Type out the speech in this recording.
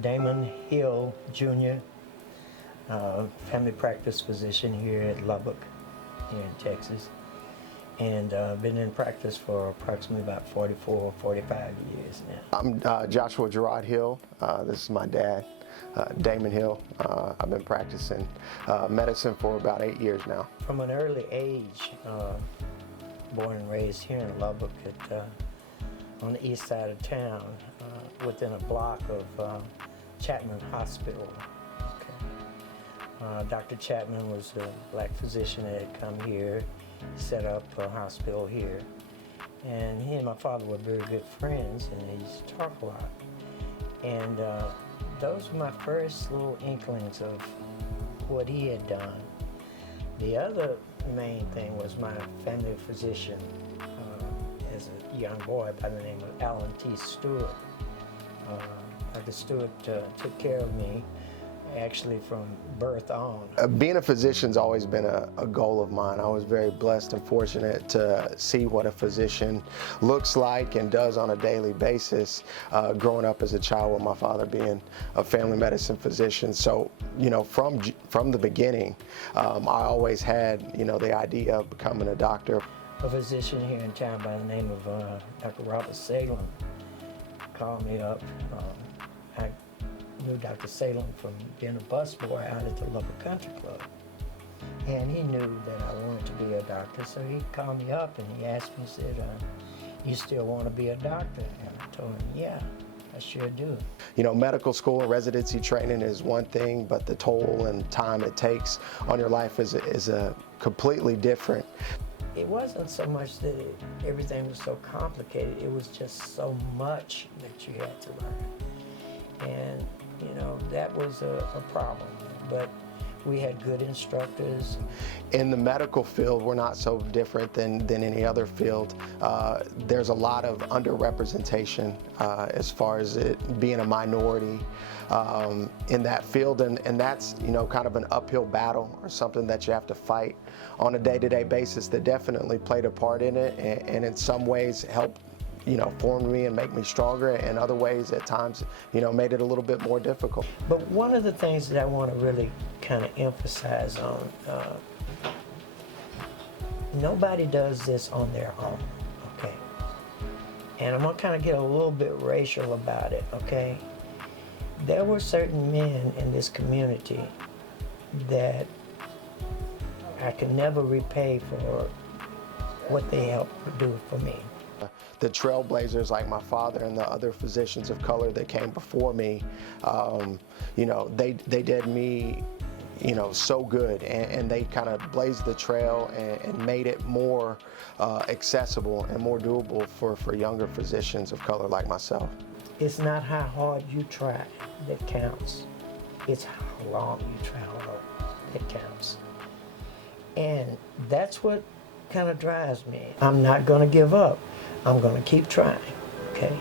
Damon Hill, Jr., family practice physician here at Lubbock, here in Texas. And been in practice for approximately about 44, 45 years now. I'm Joshua Gerard Hill. This is my dad, Damon Hill. I've been practicing medicine for about 8 years now. From an early age, born and raised here in Lubbock on the east side of town, within a block of Chapman Hospital. Okay. Dr. Chapman was a black physician that had come here, set up a hospital here. And he and my father were very good friends, and they used to talk a lot. And those were my first little inklings of what he had done. The other main thing was my family physician as a young boy by the name of Alan T. Stewart. Dr. Stewart took care of me actually from birth on. Being a physician's always been a goal of mine. I was very blessed and fortunate to see what a physician looks like and does on a daily basis, growing up as a child with my father being a family medicine physician. So, you know, from the beginning, I always had, you know, the idea of becoming a doctor. A physician here in town by the name of Dr. Robert Salem called me up. I knew Dr. Salem from being a busboy out at the Lubbock Country Club. And he knew that I wanted to be a doctor, so he called me up and he asked me, he said, you still want to be a doctor? And I told him, yeah, I sure do. You know, medical school and residency training is one thing, but the toll and time it takes on your life is a completely different. It wasn't so much that everything was so complicated, it was just so much that you had to learn. And you know, that was a problem, but we had good instructors. In the medical field, we're not so different than any other field. There's a lot of underrepresentation as far as it being a minority in that field, and that's, you know, kind of an uphill battle or something that you have to fight on a day-to-day basis that definitely played a part in it, and in some ways helped, you know, formed me and make me stronger, and other ways at times, you know, made it a little bit more difficult. But one of the things that I want to really kind of emphasize on, nobody does this on their own, okay? And I'm going to kind of get a little bit racial about it, okay? There were certain men in this community that I could never repay for what they helped do for me. The trailblazers like my father and the other physicians of color that came before me, you know, they did me, you know, so good, and they kind of blazed the trail and made it more accessible and more doable for younger physicians of color like myself. It's not how hard you try that counts. It's how long you try hard that counts. And that's what kind of drives me. I'm not going to give up. I'm going to keep trying, okay?